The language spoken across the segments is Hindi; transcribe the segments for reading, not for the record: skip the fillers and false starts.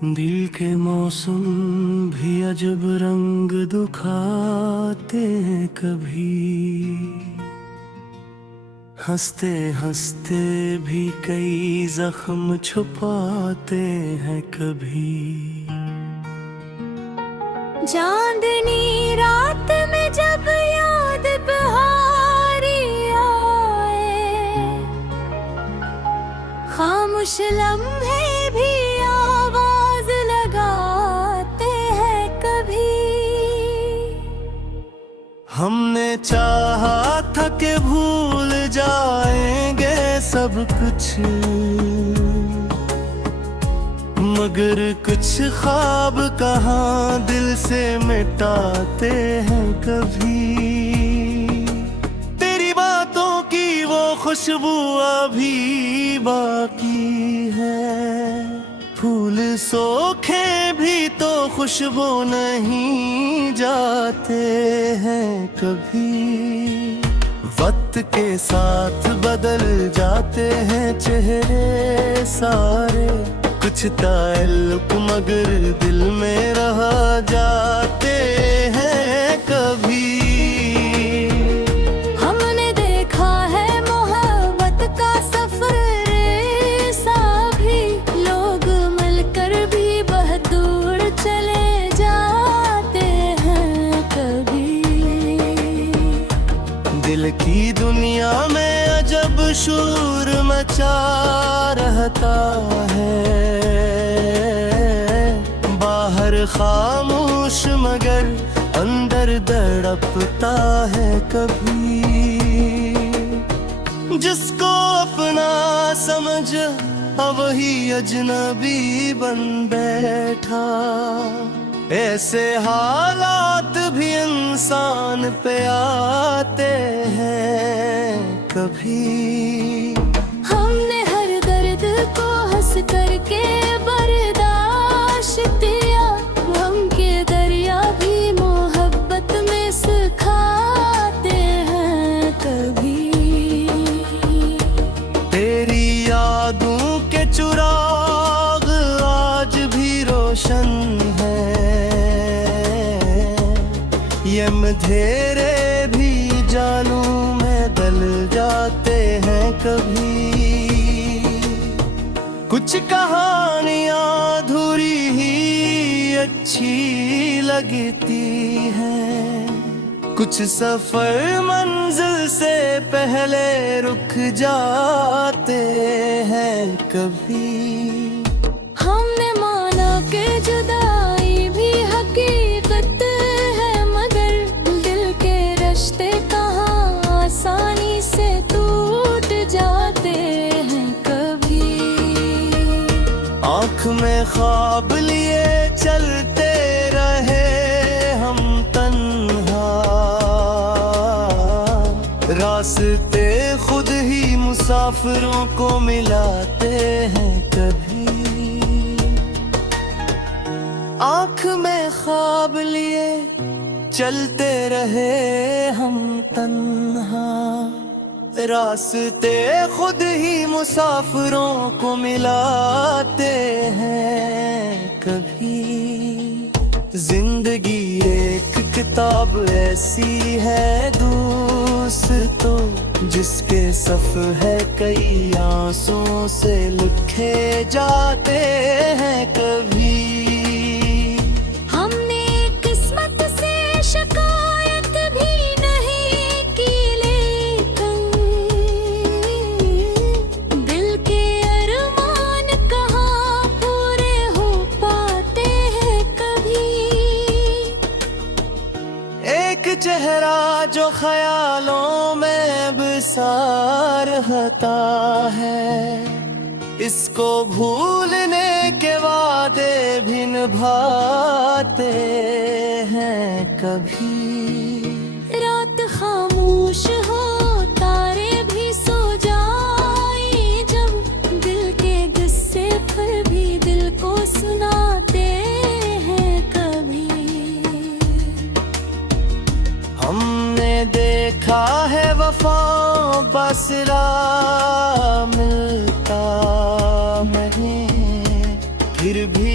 दिल के मौसम भी अजब रंग दिखाते हैं कभी। हंसते हंसते भी कई जख्म छुपाते हैं कभी। चांदनी रात में जब याद बहारी आए, खामोश लम्हे भी आवाज लगाते हैं कभी। हमने चाहा था कि भूल जाएंगे सब कुछ, मगर कुछ ख्वाब कहाँ दिल से मिटाते हैं कभी। तेरी बातों की वो खुशबू अभी बाकी है, फूल सूखे भी तो खुशबू नहीं जाते हैं कभी। वक्त के साथ बदल जाते हैं चेहरे सारे, कुछ ताल्लुक मगर दिल में रह जाते हैं कभी। हमने देखा है मोहब्बत का सफर ऐसा भी, लोग मिलकर भी बहुत दूर चले जाते हैं कभी। दिल की दुनिया में अजब शोर मचा रहता है, बाहर खामोश मगर अंदर धड़कता है कभी। जिसको अपना समझ वही अजनबी बन बैठा, ऐसे हालात भी इंसान पे आते हैं कभी। हमने हर दर्द को हंस करके बर्दाश्त किया, गम के दरिया भी मोहब्बत में सिखाते हैं कभी। तेरी यादों के चिराग आज भी रोशन है, ये अंधेरे भी जानू में दल जाते हैं कभी। कुछ कहानियां अधूरी ही अच्छी लगती हैं, कुछ सफर मंजिल से पहले रुक जाते हैं कभी। हमने माना कि जुदाई भी हकीकत है, मगर दिल के रिश्ते कहाँ आसानी से टूट जाते हैं कभी। आँख में ख्वाब लिए चलते रहे हम तन्हा, रास्ते खुद ही मुसाफिरों को मिलाते हैं कभी। आँख में ख्वाब लिए चलते रहे हम तन्हा, रास्ते खुद ही मुसाफिरों को मिलाते हैं कभी। जिंदगी एक किताब ऐसी है दोस्तों, जिसके सफ़हे कई आंसुओं से लिखे जाते हैं कभी। हमने किस्मत से शिकायत भी नहीं की, लेकिन दिल के अरमान कहाँ पूरे हो पाते हैं कभी। एक चेहरा जो ख्यालों में बसा रहता है, इसको भूलने के वादे भी निभाते हैं कभी। रात खामोश हो तारे भी सो जाए, जब दिल के गुस्से पर भी दिल को सुनाते हैं कभी। हमने देखा है वफाओं बसरा मिलता नहीं, फिर भी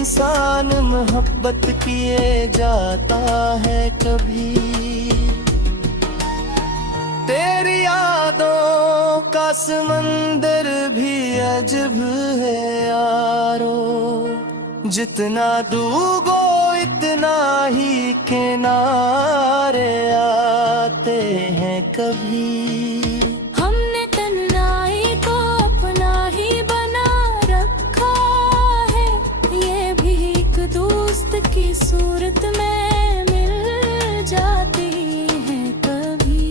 इंसान मोहब्बत किए जाता है कभी। तेरी यादों का समंदर भी अजब है यारो, जितना डूबो इतना ही किनारे आते हैं कभी। हमने तन्हाई को अपना ही बना रखा है, ये भी एक दोस्त की सूरत में मिल जाती है कभी।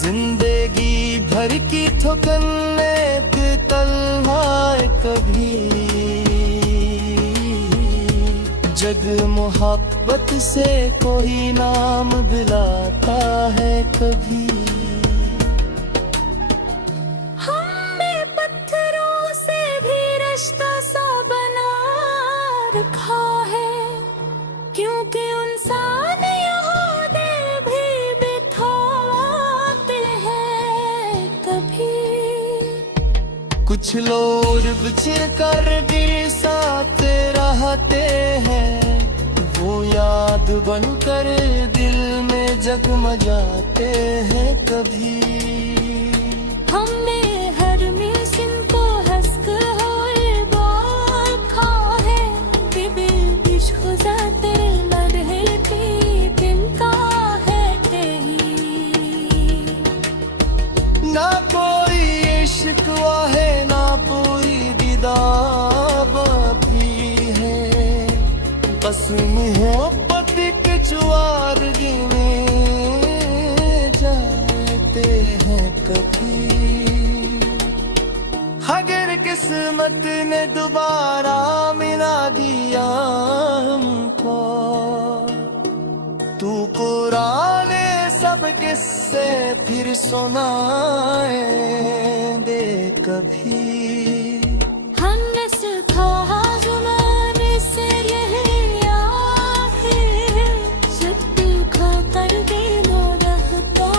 जिंदगी भर की ठुकने पे तन्हाई कभी, जग मोहब्बत से कोई नाम दिलाता है कभी। हमने पत्थरों से भी रिश्ता सा बना रखा है, क्योंकि इंसान यहाँ दिल भी बिठाते हैं कभी। कुछ लोग बिछड़ कर भी साथ रहते हैं, वो याद बनकर दिल में जगमगाते हैं कभी। हमने हर मिशन को हंसकर हर बार खा है, बिबिश खुदा तेरे लड़े की चिंता है कहीं। ना कोई शिकवा है ना कोई दीदार भी है, बस मोहब्बत के ज्वार गिने जाते हैं कभी। अगर किस्मत ने दोबारा मिला दिया हमको, तू पुराने सब किस्से फिर सुनाए दे कभी। हमने सीखा ज़माने से यही आखिर, जब खा कर भी नो रहता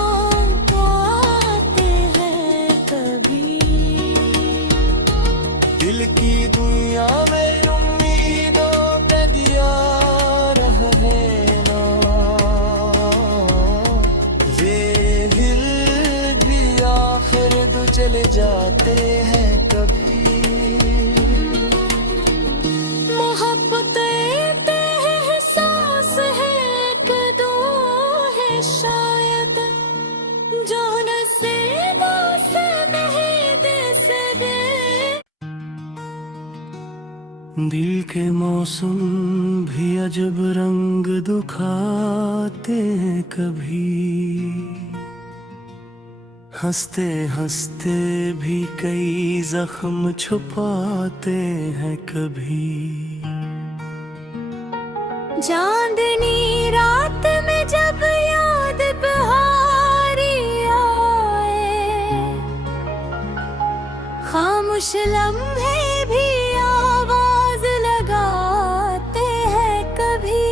पाते हैं कभी। दिल की दुनिया में उम्मीदों पे दिया रहे ना, ये दिल भी आखिर तो चले जाते हैं कभी। मोहब्बत एक एहसास है, एक दो है शायद, जो नसीबों से नहीं दे सकते। दिल के मौसम भी अजब रंग दिखाते हैं कभी, हंसते हंसते भी कई जख्म छुपाते हैं कभी। चांदनी रात में जब याद बहारी आए, खामोश लम्हे भी आवाज लगाते हैं कभी।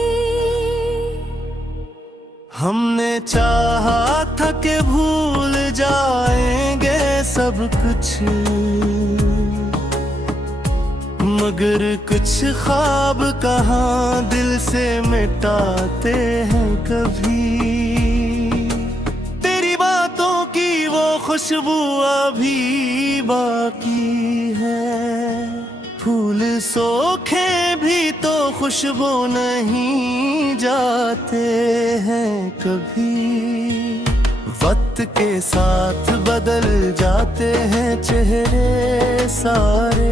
हमने चाहा था कि भूल जाएंगे सब कुछ, मगर कुछ ख्वाब कहाँ दिल से मिटाते हैं कभी। तेरी बातों की वो खुशबू अभी बाकी है, फूल सूखे भी तो खुशबू नहीं जाते हैं कभी। वक्त के साथ बदल जाते हैं चेहरे सारे,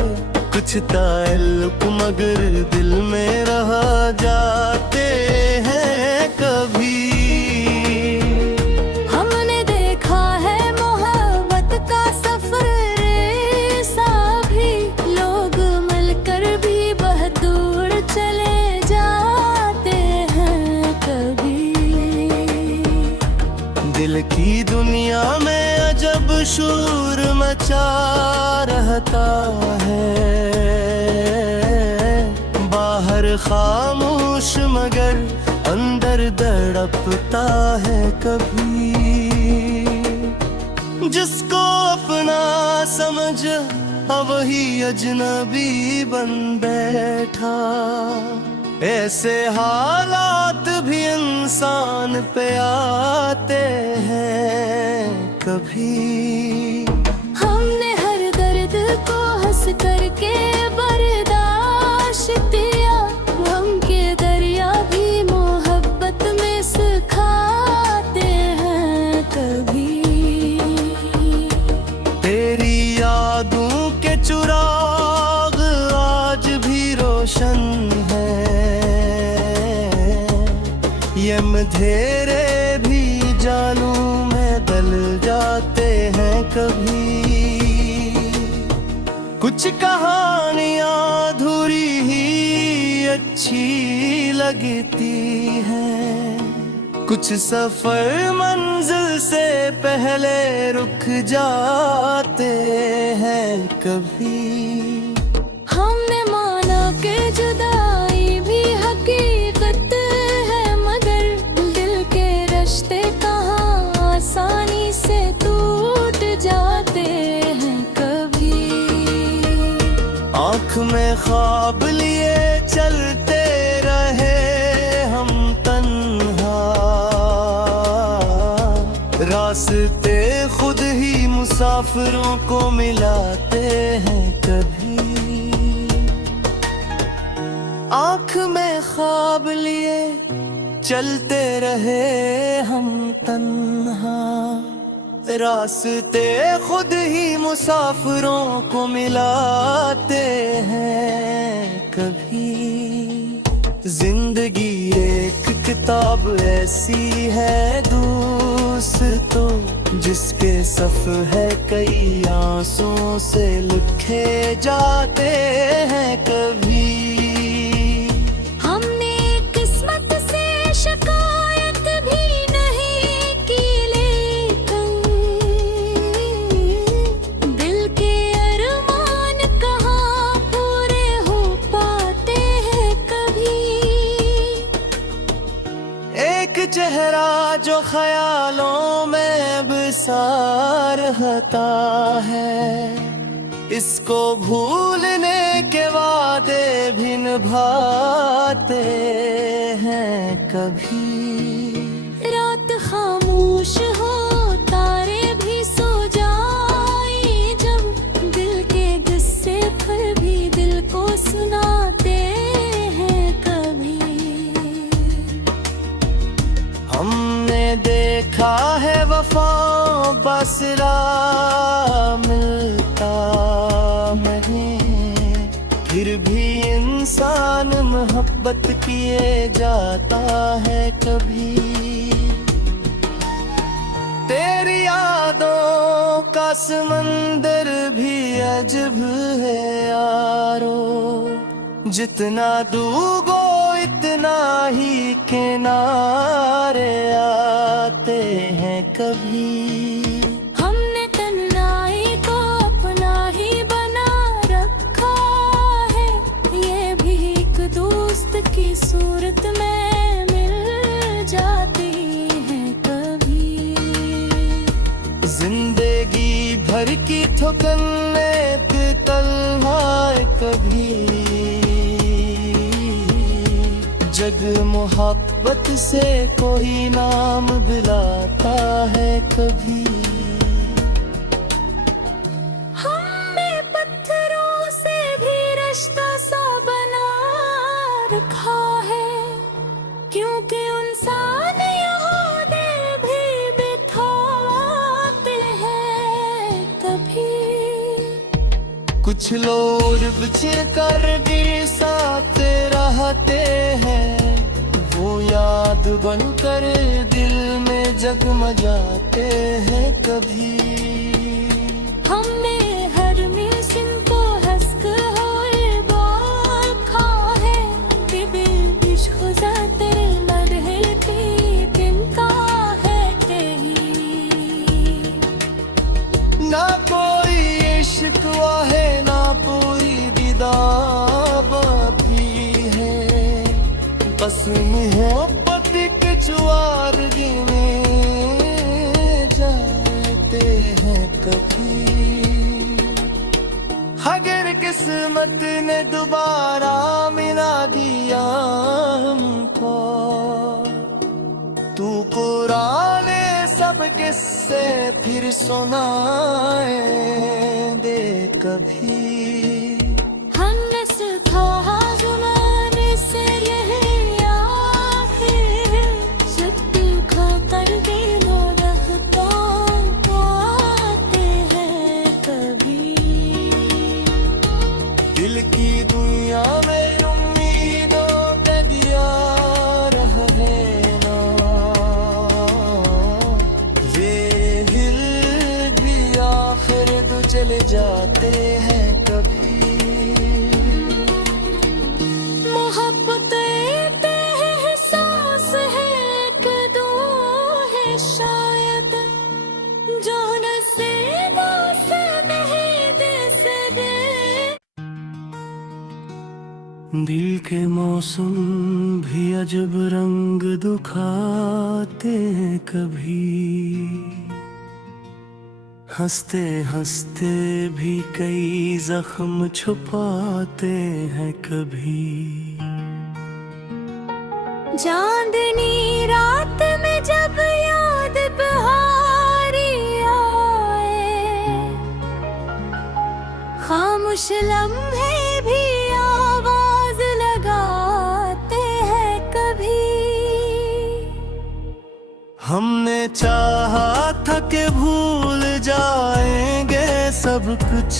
कुछ ताल्लुक मगर दिल में रह जाते हैं कभी। हमने देखा है मोहब्बत का सफर ऐसा भी, लोग मिलकर भी बहुत दूर चले जाते हैं कभी। दिल की दुनिया में अजब शोर मचा रहता है, बाहर खामोश मगर अंदर तड़पता है कभी। जिसको अपना समझ अब वही अजनबी बन बैठा। ऐसे हालात भी इंसान पे आते हैं कभी। हमने हर दर्द को हंस करके बर्दाश्त किया, गम के दरिया भी मोहब्बत में सिखाते हैं कभी। तेरी यादों के चिराग आज भी रोशन है, ये अंधेरे भी जानू में बदल जाते हैं कभी। कुछ कहानियां अधूरी ही अच्छी लगती हैं, कुछ सफर मंजिल से पहले रुक जाते हैं कभी। हमने माना कि जुदाई भी हकीकत है, मगर दिल के रिश्ते कहाँ आसानी से टूट जाते हैं कभी। आँख में ख्वाब लिए चलते रहे हम तन्हा, रास्ते खुद ही मुसाफिरों को मिलाते हैं कभी। आँख में ख्वाब लिए चलते रहे हम तन्हा, रास्ते खुद ही मुसाफिरों को मिलाते हैं कभी। जिंदगी एक किताब ऐसी है दोस्तों, जिसके सफ़े कई आंसुओं से लिखे जाते हैं कभी। हमने किस्मत से शिकायत भी नहीं की, लेकिन दिल के अरमान कहाँ पूरे हो पाते हैं कभी। एक चेहरा जो ख्यालों में बसा रहता है, इसको भूलने के वादे भी निभाते हैं कभी। रात खामोश हो तारे भी सो जाए, जब दिल के गुस्से पर भी दिल को सुनाते हैं कभी। हमने देखा है वफाओं बसरा मिलता नहीं, फिर भी इंसान मोहब्बत किए जाता है कभी। तेरी यादों का समंदर भी अजब है यारो, जितना डूबो इतना ही किनारे आते हैं कभी। हमने तन्हाई को अपना ही बना रखा है, ये भी एक दोस्त की सूरत में मिल जाती है कभी। जिंदगी भर की ठुकने पे तन्हाई कभी, जग मोहब्बत से कोई नाम दिलाता है कभी। हमने पत्थरों से भी रिश्ता सा बना रखा है, क्योंकि इंसान यहाँ दिल भी बिठाते हैं कभी। कुछ लोग बिछड़ कर भी साथ रहते हैं, वो याद बनकर दिल में जगमगाते हैं कभी। हमने हर मिशन को हंसक होए बाल खा है, कि बिश खुदा तेरे लड़हती तिनका है कहीं। ना कोई इश्क है ना पूरी दीदाबाती है, बस मोहब्बत के चुआर गिने जाते हैं कभी। किस्मत ने दोबारा मिला दिया हमको। तू पुराने सब किस्से फिर सुनाए दे कभी। हमने सीखा ज़माने से यही आखिर, जब दिल खा कर दिलों रहता पाते हैं कभी। दिल की दुनिया में उम्मीदों का दिया रहे ना, ये दिल भी आखिर तो चले जाते हैं कभी। मोहब्बत एक एहसास है, एक दो है शायद, जो नसीबों से नहीं दे सकते। दिल के मौसम भी अजब रंग दिखाते हैं कभी। हंसते हंसते भी कई जख्म छुपाते हैं कभी। चांदनी रात में जब याद बहारी आए, खामोश लम्हे भी आवाज लगाते हैं कभी। हमने चाहा था कि भूल जाएंगे सब कुछ,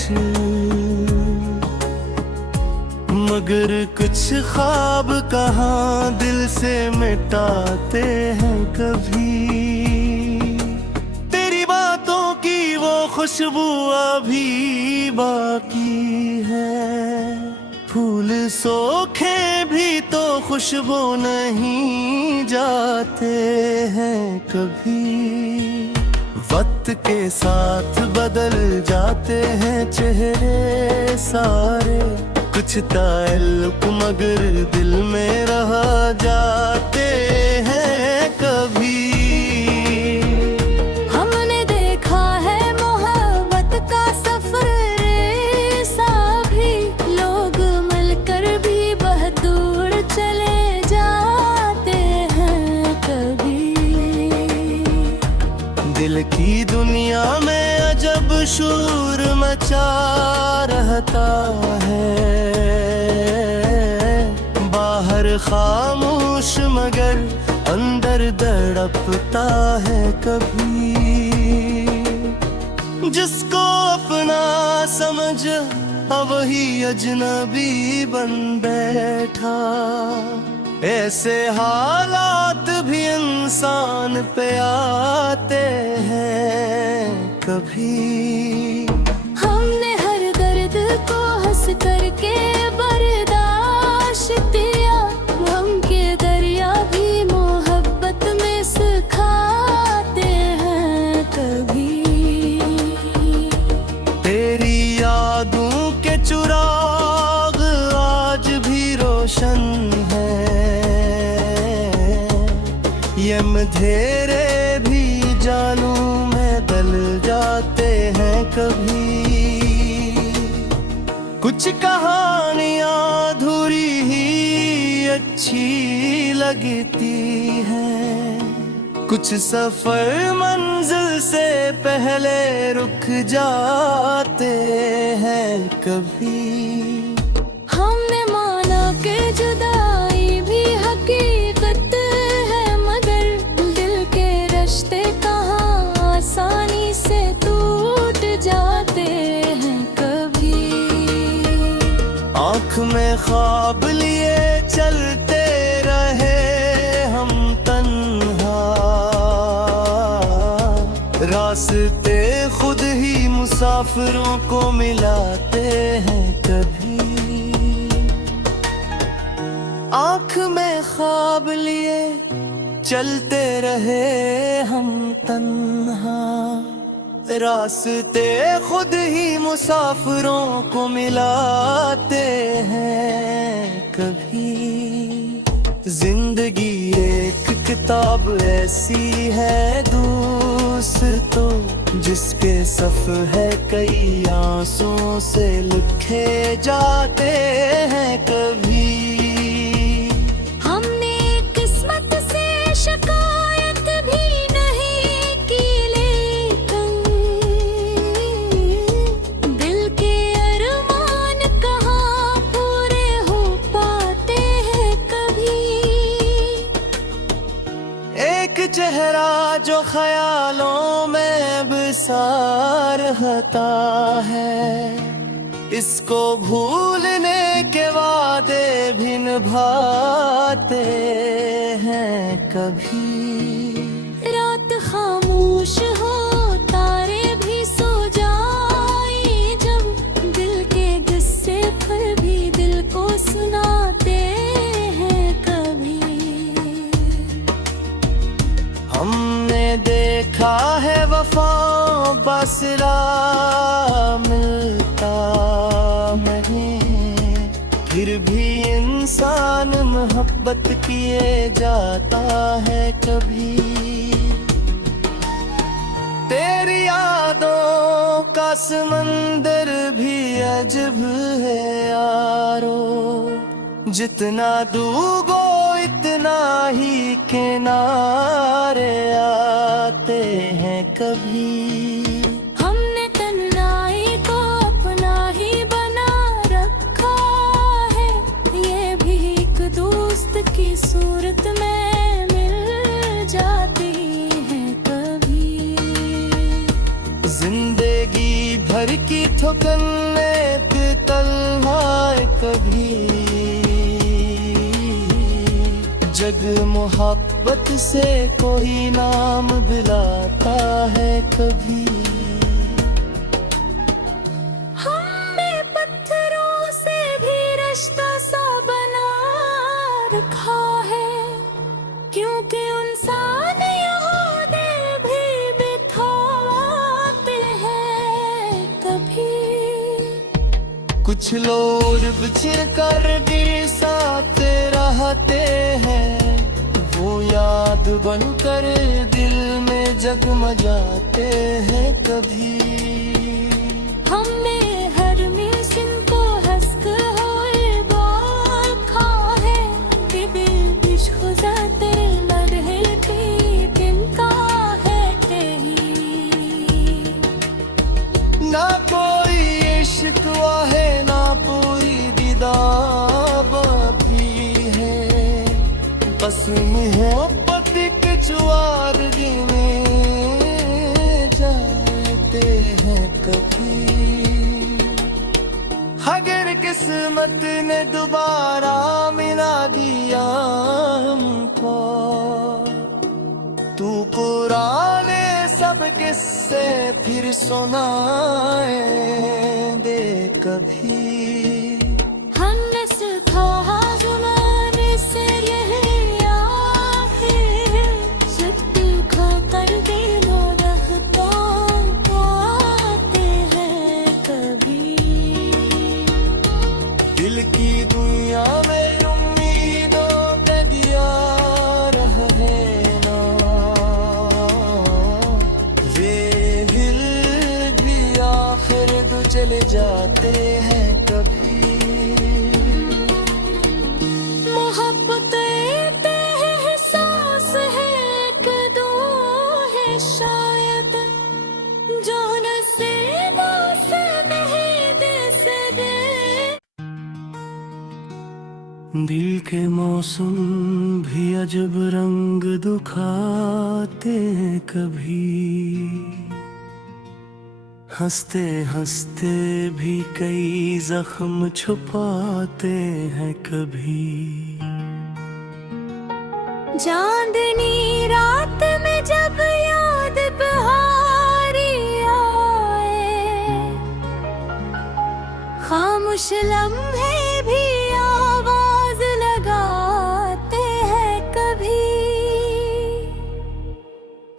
मगर कुछ ख्वाब कहाँ दिल से मिटाते हैं कभी। तेरी बातों की वो खुशबू अभी बाकी है, फूल सोखे भी तो खुशबू नहीं जाते हैं कभी। वक्त के साथ बदल जाते हैं चेहरे सारे, कुछ ताल्लुक मगर दिल में रह जाते हैं कभी। हमने देखा है मोहब्बत का सफर ऐसा भी, लोग मिलकर भी बहुत दूर चले जाते हैं कभी। दिल की दुनिया में अजब शोर मचा रहता है, बाहर खामोश मगर अंदर धड़कता है कभी। जिसको अपना समझ वही अजनबी बन बैठा, ऐसे हालात भी इंसान पे आते हैं कभी। हमने हर दर्द को हंस करके बर्दाश्त किया, गम के दरिया भी मोहब्बत में सिखाते हैं कभी। तेरी यादों के चिराग आज भी रोशन है, ये अंधेरे भी जानू में दल जाते हैं कभी। कुछ कहानियां अधूरी ही अच्छी लगती हैं, कुछ सफर मंजिल से पहले रुक जाते हैं कभी। हमने माना कि जुदाई भी हकीकत है, मगर दिल के रिश्ते कहाँ आसानी से टूट जाते हैं कभी। आँख में ख्वाब लिए चलते रहे हम तन्हा, रास्ते खुद ही मुसाफिरों को मिलाते हैं कभी। आँख में ख्वाब लिए चलते रहे हम तन्हा, रास्ते खुद ही मुसाफिरों को मिलाते हैं कभी। जिंदगी एक किताब ऐसी है दोस्तों, जिसके सफ है कई आंसुओं से लिखे जाते हैं कभी। हमने किस्मत से शिकायत भी नहीं की, लेकिन दिल के अरमान कहाँ पूरे हो पाते हैं कभी। एक चेहरा जो ख्यालों में बिसार रहता है, इसको भूलने के वादे भी निभाते हैं कभी। रात खामोश हो तारे भी सो जाए, जब दिल के गुस्से पर भी दिल को सुनाते हैं कभी। हमने देखा है वफा बसरा मिलता नहीं, फिर भी इंसान मोहब्बत किए जाता है कभी। तेरी यादों का समंदर भी अजब है यारो, जितना डूबो इतना ही किनारे आते हैं कभी। हमने तन्हाई को अपना ही बना रखा है, ये भी एक दोस्त की सूरत में मिल जाती है कभी। जिंदगी भर की ठुकने पे तन्हाई कभी, जग मोहब्बत से कोई नाम दिलाता है कभी। हमने पत्थरों से भी रिश्ता सा बना रखा है, क्योंकि इंसान यहाँ दिल भी बिठाते हैं कभी। कुछ लोग बिछड़ कर भी साथ रहते हैं, वो याद बनकर दिल में जगमगाते हैं कभी। हमने हर मिशन को हंसकर होए बाल खा है, कि बिल्बिश खुजाते लड़े की तिनका है कहीं। ना कोई इश्क है ना पूरी दीदार बाकी है, बस मोहब्बत के चुआर गिने जाते हैं कभी। अगर किस्मत ने दोबारा मिला दिया हमको, तू पुराने सब किस्से फिर सुनाए दे कभी। हमने सीखा ज़माने से यही आखिर, जब खा कर दिलों रहता पाते हैं कभी। दिल की दुनिया में उम्मीदों का दिया रहे ना, वे दिल भी आखिर तो चले जाते हैं कभी। मोहब्बत एक एहसास है, एक दो है शायद, जो नसीबों से नहीं दे सकते। दिल के मौसम भी अजब रंग दिखाते हैं कभी, हंसते हंसते भी कई जख्म छुपाते हैं कभी। चांदनी रात में जब याद बहारी आए, खामोश लम्हे भी आवाज लगाते हैं कभी।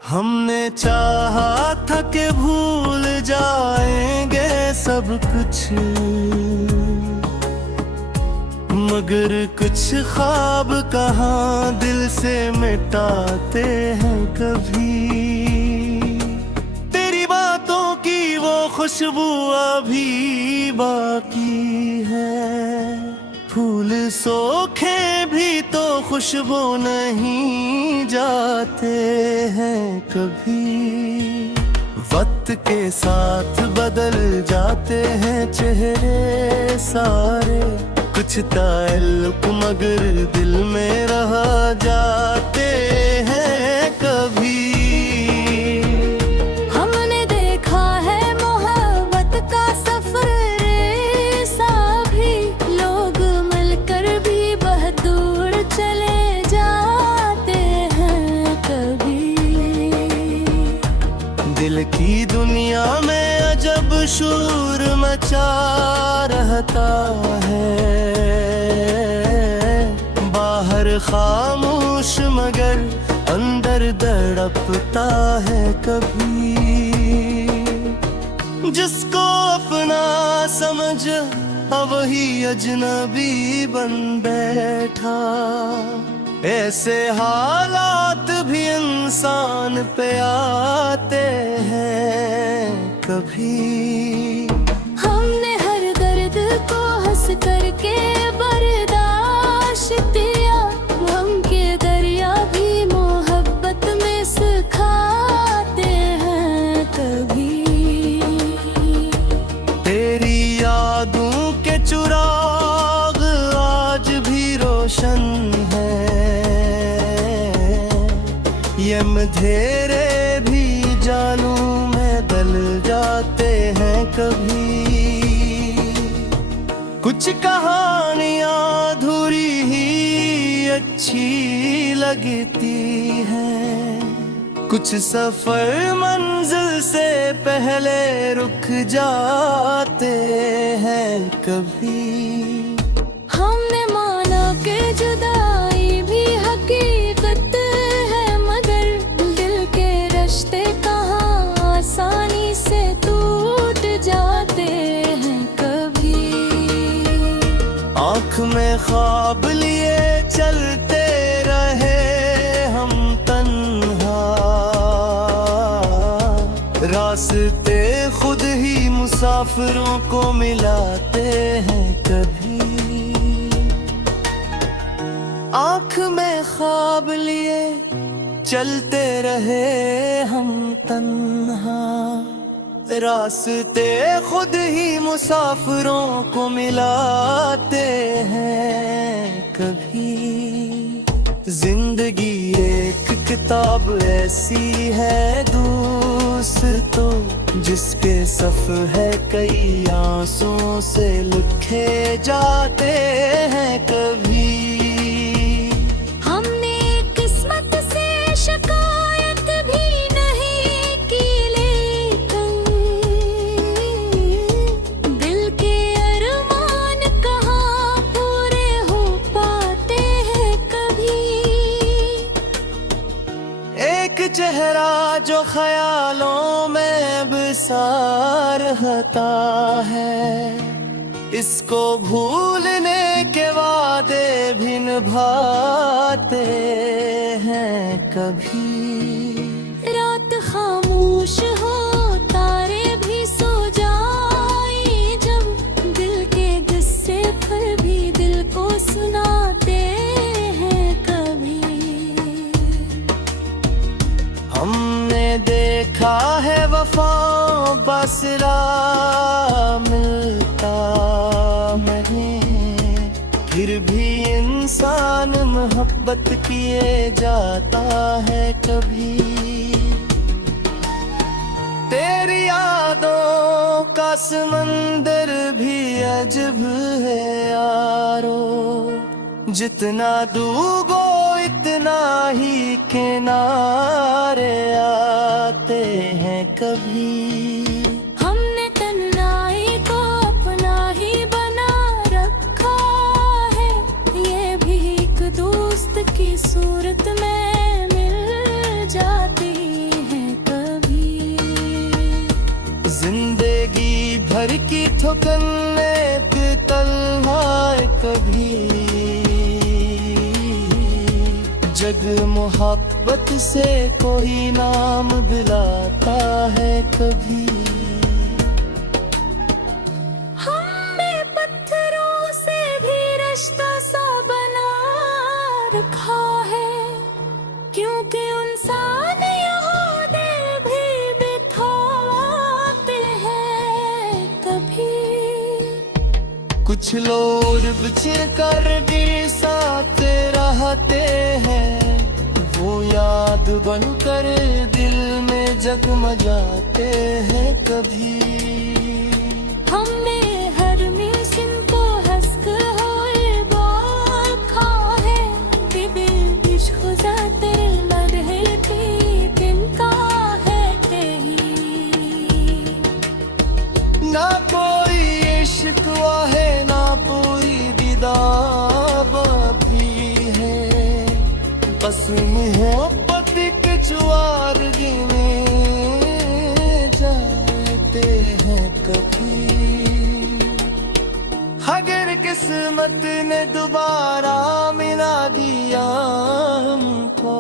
हमने चाहा था कि भूल जाएंगे सब कुछ, मगर कुछ ख्वाब कहाँ दिल से मिटाते हैं कभी। तेरी बात खुशबू अभी बाकी है। फूल सोखे भी तो खुशबू नहीं जाते हैं कभी। वक्त के साथ बदल जाते हैं चेहरे सारे, कुछ ताल्लुक मगर दिल में रह जाते हैं कभी। हमने देखा है मोहब्बत का सफर ऐसा भी, लोग मिलकर भी बहुत दूर चले जाते हैं कभी। दिल की दुनिया में अजब शोर मचा रहता है, बाहर खामोश मगर अंदर धड़कता है कभी। जिसको अपना समझ वही अजनबी बन बैठा। ऐसे हालात भी इंसान पे आते हैं कभी। हमने हर दर्द को हंस करके बर्दाश्त किया, गम के दरिया भी मोहब्बत में सिखाते हैं कभी। तेरी यादों के चिराग आज भी रोशन है, ये अंधेरे भी जानू में दल जाते हैं कभी। कुछ कहानियां अधूरी ही अच्छी लगती हैं, कुछ सफर मंजिल से पहले रुक जाते हैं कभी। हमने माना कि जुदाई भी हकीकत है, मगर दिल के रिश्ते कहाँ आसानी से टूट जाते हैं कभी। आँख में ख्वाब लिए चलते रहे हम तन्हा, रास्ते खुद ही मुसाफिरों को मिलाते हैं कभी। आँख में ख्वाब लिए चलते रहे हम तन्हा, रास्ते खुद ही मुसाफिरों को मिलाते हैं कभी। जिंदगी एक किताब ऐसी है दोस्तों, जिसके सफ़े कई आंसुओं से लिखे जाते हैं कभी। हमने किस्मत से शिकायत भी नहीं की, लेकिन दिल के अरमान कहाँ पूरे हो पाते हैं कभी। एक चेहरा जो ख्यालों में बसा रहता है, इसको भूलने के वादे भी निभाते हैं कभी। रात खामोश हो तारे भी सो जाए, जब दिल के गुस्से पर भी दिल को सुनाते हैं कभी। हमने देखा है वफाओं बसरा मिलता नहीं, फिर भी इंसान मोहब्बत किए जाता है कभी। तेरी यादों का समंदर भी अजब है यारो, जितना डूबो इतना ही किनारे आते हैं कभी। हमने तन्हाई को अपना ही बना रखा है, ये भी एक दोस्त की सूरत में मिल जाती है कभी। जिंदगी भर की ठुकने पे तन्हाई कभी, जग मोहब्बत से कोई नाम दिलाता है कभी। रखा है, क्योंकि इंसान यहाँ दिल भी बिठाते हैं कभी। कुछ लोग बिछड़ कर भी साथ रहते हैं, वो याद बनकर दिल में जगमगाते हैं कभी। हमने हर मिशन को हंसकर होए बार खा है, बिबे बिश खुजाते लड़ती तिनका है कहीं। ना कोई इश्क है ना कोई दिदाब भी है, बस मोहब्बत के चुआर गिने जाते हैं कभी। अगर किस्मत ने दोबारा मिला दिया हमको,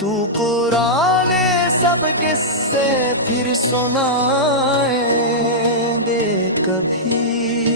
तू पुराने सब किस्से फिर सुनाए दे कभी।